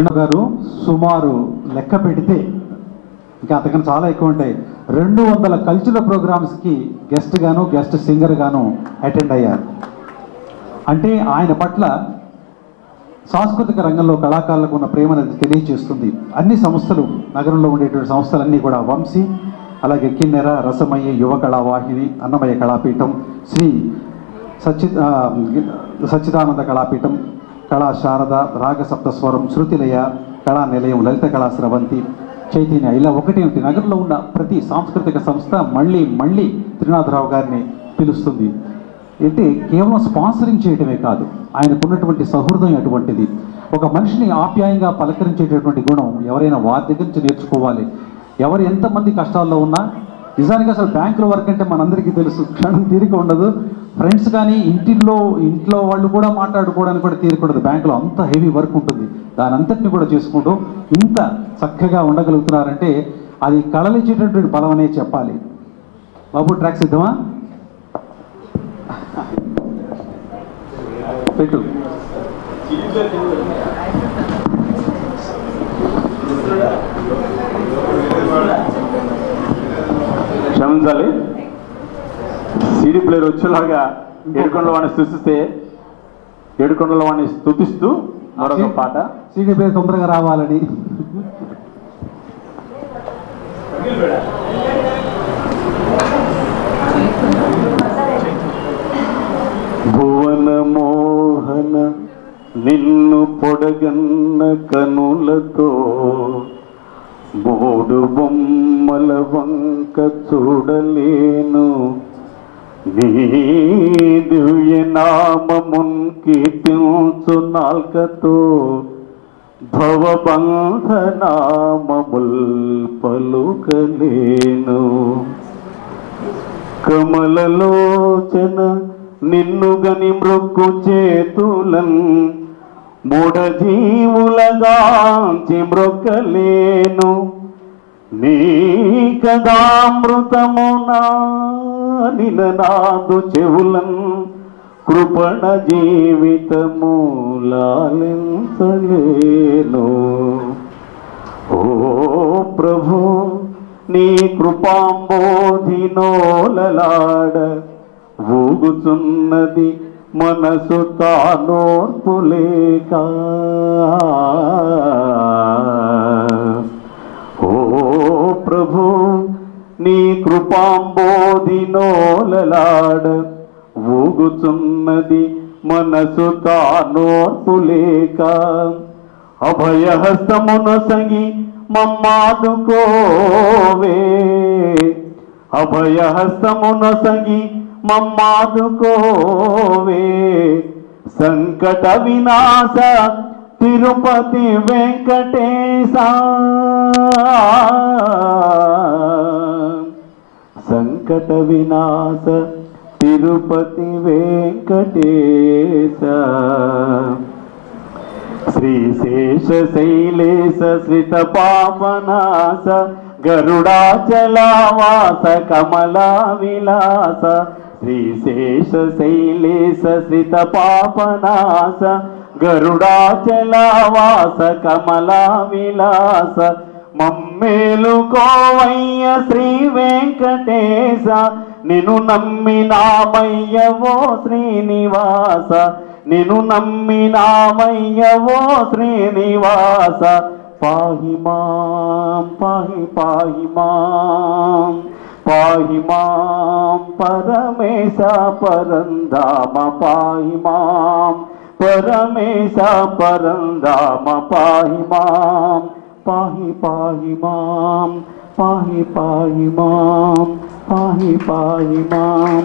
రెండు గారు సుమారు లెక్క పెడితే ఇంకా అతకని చాలా ఎక్కువ ఉంటాయి రెండు వందల కల్చరల్ ప్రోగ్రామ్స్కి గెస్ట్ గాను గెస్ట్ సింగర్ గాను అటెండ్ అయ్యారు. అంటే ఆయన పట్ల సాంస్కృతిక రంగంలో కళాకారులకు ఉన్న ప్రేమ అనేది తెలియజేస్తుంది. అన్ని సంస్థలు నగరంలో ఉండేటువంటి సంస్థలన్నీ కూడా వంశీ అలాగే కిన్నెర రసమయ్య యువ కళావాహిని అన్నమయ్య కళాపీఠం శ్రీ సచ్చి సచ్చిదానంద కళాపీఠం కళా శారద రాగ సప్తస్వరం శృతిలయ కళా నిలయం లలిత కళా స్రవంతి చైతన్య ఇలా ఒకటి ఒకటి నగరంలో ఉన్న ప్రతి సాంస్కృతిక సంస్థ మళ్ళీ మళ్ళీ త్రినాథరావు గారిని పిలుస్తుంది. అయితే కేవలం స్పాన్సరింగ్ చేయటమే కాదు ఆయనకున్నటువంటి సౌహృదం అటువంటిది. ఒక మనిషిని ఆప్యాయంగా పలకరించేటటువంటి గుణం ఎవరైనా వారి దగ్గర నుంచి నేర్చుకోవాలి. ఎవరు ఎంతమంది కష్టాల్లో ఉన్నా నిజానికి అసలు బ్యాంకుల వర్క్ అంటే మనందరికీ తెలుసు క్షణం తీరిక ఉండదు. ఫ్రెండ్స్ కానీ ఇంటిలో ఇంట్లో వాళ్ళు కూడా మాట్లాడుకోవడానికి కూడా తీరకూడదు బ్యాంకులో అంత హెవీ వర్క్ ఉంటుంది. దాని అంతటిని కూడా చేసుకుంటూ ఇంత చక్కగా ఉండగలుగుతున్నారంటే అది కళలిచ్చేటటువంటి బలం అనే చెప్పాలి. బాబు ట్రాక్ సిద్ధమా? పెట్టు. వచ్చేలాగా ఏడుకొండల వాడిని స్థుతిస్తే ఏడుకొండల వాడిని స్థుతిస్తూ మరొక పాట. సీడీ పేరు తొందరగా రావాలని. భువన మోహన నిన్ను పొడగన్న కనులతో మూడు బొమ్మల వంక చూడలేను. నీ దివ్య నామమున్ కీర్తించు నాల్కతో భవబంధనామముల్ పలుకలేను కమలలోచన నిన్ను గని మృక్కు చేతులన్ మూఢ జీవులగాంచి మృక్కలేను నీ కదామృతమునా నిననాదు చెవులన్ కృపణ జీవితము లాలించలేను ఓ ప్రభు నీ కృపాంబోధినోలలాడ ఊగుచున్నది మనసు తానోర్పులేకా. నోలలాడ ఊగుచున్నది మనసు తానోర్పులేక అభయహస్తమును సంగి మమ్మాదుకోవే. అభయహస్తమును సంగి మమ్మాదుకోవే. సంకట వినాశ తిరుపతి వెంకటేశ. వెంకట వినాశ తిరుపతి వెంకటేశ. శ్రీశేష శైలేశ శ్రిత పాపనాశ గరుడాచలావాస కమలా విలాస. శ్రీశేష శైలేశ శ్రిత పాపనాశ గరుడాచలావాస కమలా విలాస. మమ్మేలు కోవయ్య శ్రీ వెంకటేశ. నిన్ను నమ్మినామయ్యవో శ్రీనివాస. నిన్ను నమ్మినామయ్యవో శ్రీనివాస. పాహి మాం పాహి పాహి మాం. పాహి మాం పరమేశ పరంధామ. పాహి మాం పరమేశ పరంధామ. పాహి మాం. పాహి పాహి మాం పాహి పాహి మాం పాహి పాహి మాం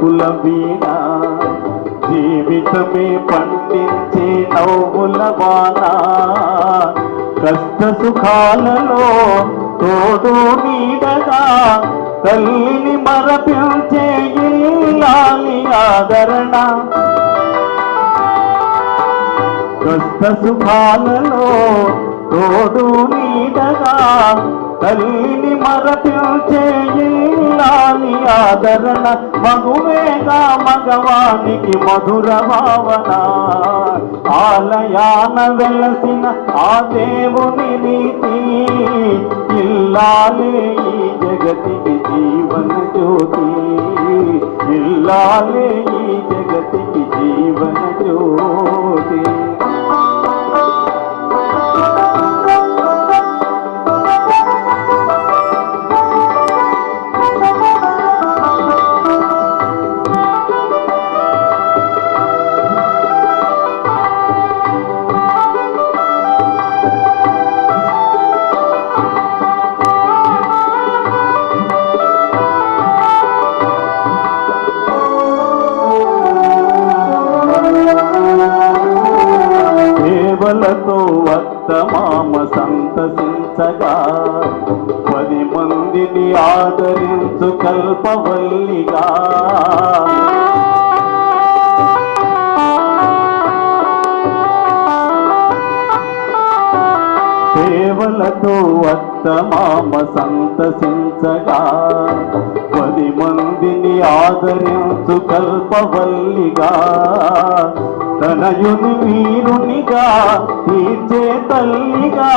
కుల వీణ జీవితమే పండించే నవ్వుల వాన. కష్ట సుఖాలలో తోడు నీడగా తల్లిని మరపించే ఇల్లాలి ఆదరణ. కష్ట సుఖాలలో తోడు నీడగా తల్లిని మరపించే ఇల్లాలి ఆదరణ మగువేగా మగవానికి మధుర భావన. ఆలయాన వెలసిన ఆ దేవుని నీతి ఇల్లాలే ఈ జగతికి జీవన జ్యోతి. ఇల్లాలే ఈ జగతికి జీవన జ్యోతి. సేవలతో వర్తమామ సంతసించగా. పది మందిని ఆదరించు కల్పవల్లిగా. సేవలతో వర్తమామ సంతసించగా. పది మందిని ఆదరించు కల్పవల్లిగా. తనయుని వీరునిగా తీర్చే తల్లిగా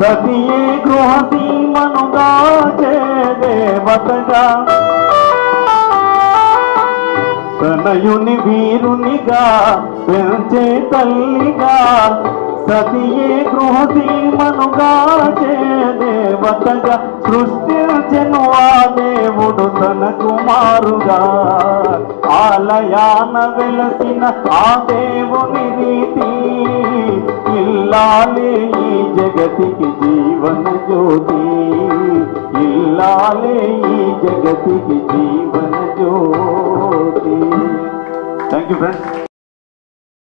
సతియే గృహసీమనుగా చే దేవతగా. తనయుని వీరునిగా పెంచే తల్లిగా సతియే గృహసీమనుగా చే దేవతగా సృష్టించెను ఆ దేవుడు తన కుమారుగా. ఆలయాన వెలసిన ఆ దేవుని రీతి ఇల్లాలి ఈ జగతికి జీవన జ్యోతి. ఇల్లాలి ఈ జగతికి Jeevan Jyoti. Thank you friends